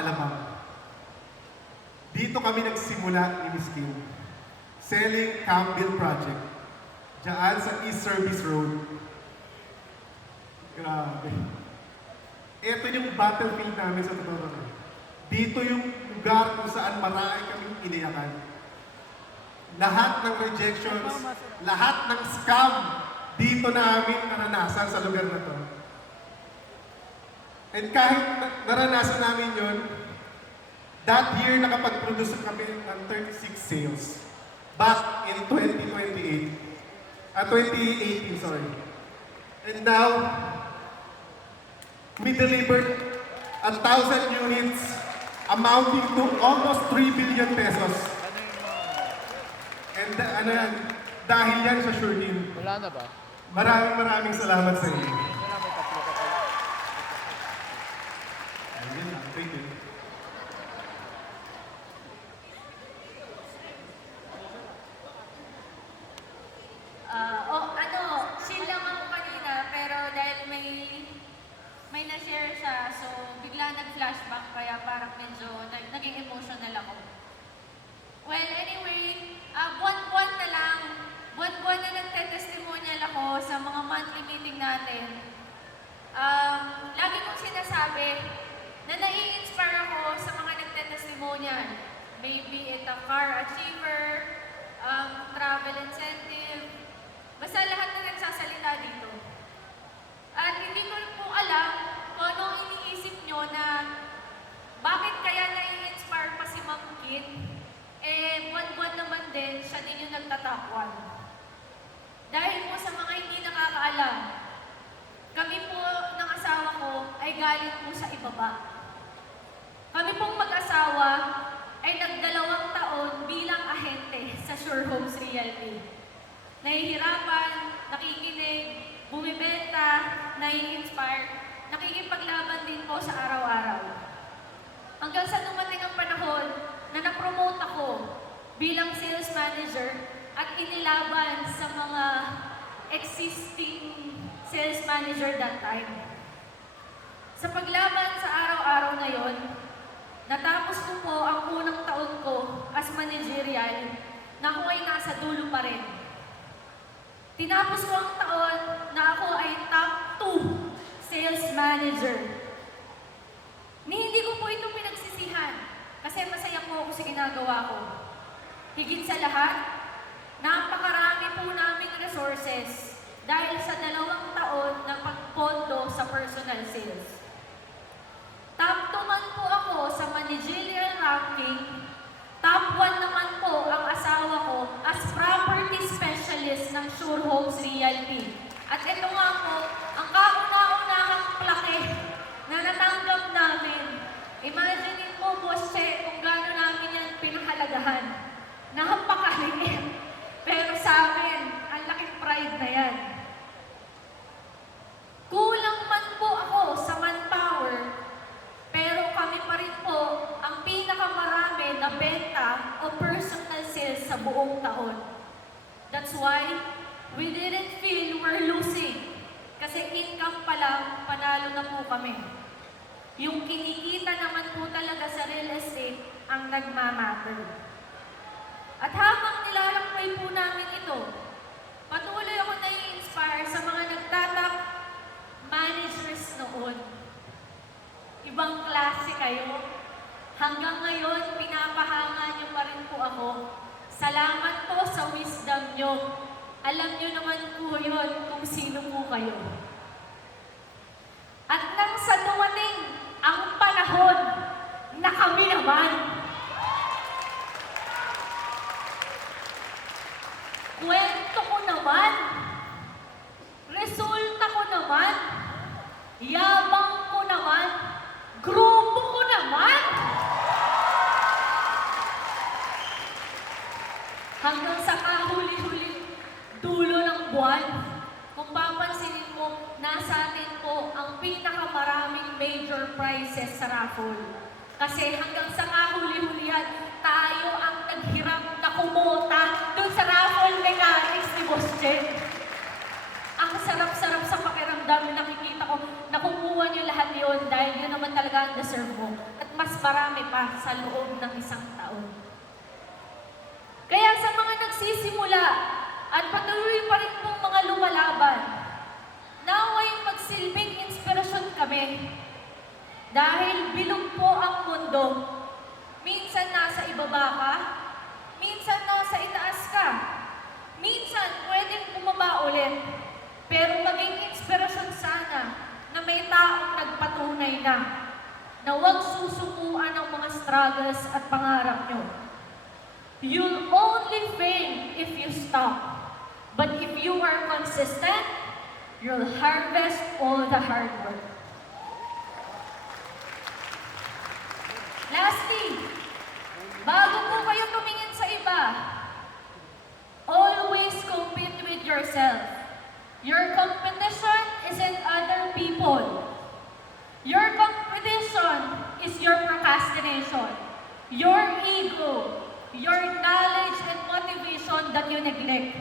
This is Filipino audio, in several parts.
Alabang. Dito kami nagsimula ni Miss Kim. Selling Campbell Project. Diyan sa East Service Road. Grabe. Ito yung battlefield namin sa totoo lang. Dito yung lugar kung saan marami kaming iniyakan. Lahat ng rejections, lahat ng scam, dito namin naranasan sa lugar na to. And kahit na- naranasan namin yon, that year nakapag-produce kami ng 36 sales. Back in 2028. Ah, 2018, sorry. And now, we delivered a thousand units amounting to almost 3 billion pesos. And uh, ano yan, dahil yan sa Sure Team. Wala na ba? Maraming maraming salamat sa inyo. Wala, may tatlo thank you. Maybe it a car achiever, um, travel incentive, basta lahat na nagsasalita dito. At hindi ko po alam kung ano ang iniisip nyo na bakit kaya nai-inspire pa si Ma'am Kit? Eh, buwan-buwan naman din, siya din yung nagtatakwan. Dahil po sa mga hindi nakakaalam, kami po ng asawa ko ay galing po sa ibaba. Kami pong mag-asawa ay nagdalawang taon bilang ahente sa Sure Homes Realty. Nahihirapan, nakikinig, bumibenta, nai-inspire, nakikipaglaban din po sa araw-araw. Hanggang sa dumating ang panahon na na-promote ako bilang sales manager at inilaban sa mga existing sales manager that time. Sa paglaban sa araw-araw na yon, natapos ko po ang unang taon ko as managerial na ako ay nasa dulo pa rin. Tinapos ko ang taon na ako ay top 2 sales manager. Ni hindi ko po ito pinagsisihan kasi masaya po ako sa ginagawa ko. Higit sa lahat, napakarami po naming resources dahil sa dalawang taon na pagpondo sa personal sales. Top 2 man po ako sa managerial ranking, top 1 naman po ang asawa ko as property specialist ng Sure Homes Realty. At ito nga po, ang kauna-unahang plaque na natanggap namin. Imagine po, Boss Che, kung gaano namin yan pinahalagahan. Napakaliit. Pero sa amin, ang laking pride na yan. Kulang man po ako sa manpower, pero kami pa rin po ang pinakamarami na benta o personal sales buong taon. That's why we didn't feel we're losing. Kasi income pa lang, panalo na po kami. Yung kinikita naman po talaga sa real estate ang nagmamatter. At habang nilalakbay po namin ito, patuloy ako nai-inspire sa mga nagtatak managers noon. Ibang klase kayo. Hanggang ngayon, pinapahanga niyo pa rin po ako. Salamat po sa wisdom niyo. Alam niyo naman po yun kung sino po kayo. At nang sa dumating ang panahon na kami naman, kwento ko naman, resulta ko naman, yabang ko naman, grupo ko naman. Hanggang sa kahuli-huli dulo buwan, kung papansinin mo, nasa atin po ang pinakamaraming major prizes sa raffle. Kasi hanggang sa kahuli-hulihan, tayo ang naghirap na kumota dun sa raffle mechanics ni Boss Jen. Ang sarap-sarap sa pakiramdam na nakikita ko, nakukuha niyo lahat yon dahil yun naman talaga ang deserve mo. At mas marami pa sa loob ng isang taon. Kaya sa mga nagsisimula at patuloy pa rin pong Dahil bilog po ang mundo. Minsan nasa ibaba ka, minsan nasa itaas ka, minsan pwedeng bumaba ulit. Pero maging inspirasyon sana na may taong nagpatunay na na huwag susukuan ang mga struggles at pangarap nyo. You'll only fail if you stop. But if you are consistent, you'll harvest all the hard work. Lastly, bago po kayo tumingin sa iba, always compete with yourself. Your competition isn't other people. Your competition is your procrastination, your ego, your knowledge and motivation that you neglect.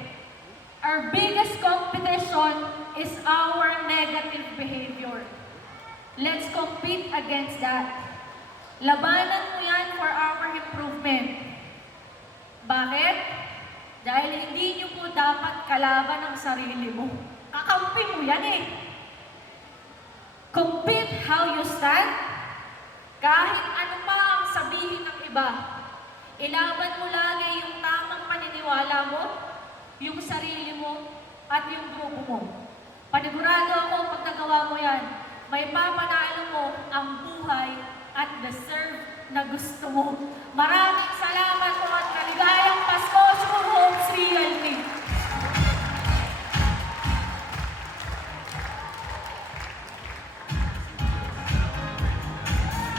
Our biggest competition is our negative behavior. Let's compete against that. Labanan mo yan for our improvement. Bakit? Dahil hindi nyo po dapat kalaban ang sarili mo. Kakampi mo yan eh. Compete how you stand. Kahit ano pa ang sabihin ng iba. Ilaban mo lagi yung tamang paniniwala mo, yung sarili mo, at yung grupo mo. Panigurado ako pag nagawa mo yan, may papanalo mo ang buhay at deserve na gusto mo. Maraming